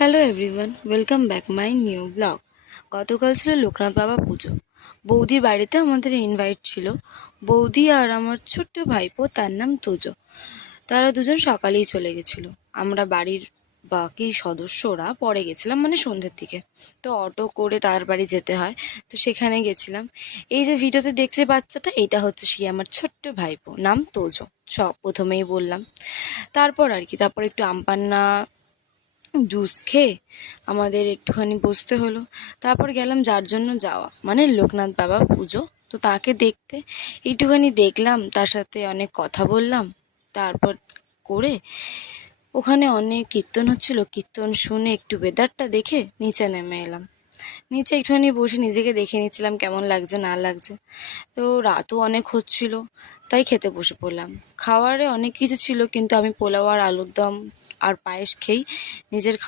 Hello everyone, welcome back my new blog. গতকাল ছিল লোকনাথ বাবা পুজো। বৌদির বাড়িতে আমাদের ইনভাইট ছিল। বৌদি আর আমার ছোট্ট ভাইপো, তার নাম তোজো। তারা দুজন সকালেই চলে গেছিল। আমরা বাড়ির বাকি সদস্যরা পরে গেছিলাম, মানে সন্ধ্যের দিকে। তো অটো করে তার বাড়ি যেতে হয়, তো সেখানে গেছিলাম। এই যে ভিডিওতে দেখছে বাচ্চাটা, এটা হচ্ছে সে আমার ছোট্ট ভাইপো, নাম তোজো। সব প্রথমেই বললাম। তারপর একটু আমপান্না জুস খেয়ে আমাদের একটুখানি বসতে হলো। তারপর গেলাম যার জন্য যাওয়া, মানে লোকনাথ বাবা পুজো। তো তাকে দেখতে একটুখানি দেখলাম, তার সাথে অনেক কথা বললাম। তারপর করে ওখানে অনেক কীর্তন হচ্ছিল, কীর্তন শুনে একটু ওয়েদারটা দেখে নিচে নেমে এলাম। নিচে একটুখানি বসে নিজেকে দেখে নিচ্ছিলাম কেমন লাগছে না লাগছে। তো রাতও অনেক হচ্ছিল, তাই খেতে বসে পড়লাম। খাওয়ারে অনেক কিছু ছিল, কিন্তু আমি পোলাও আর আলুর দম আর পায়েস খেয়েই নিজের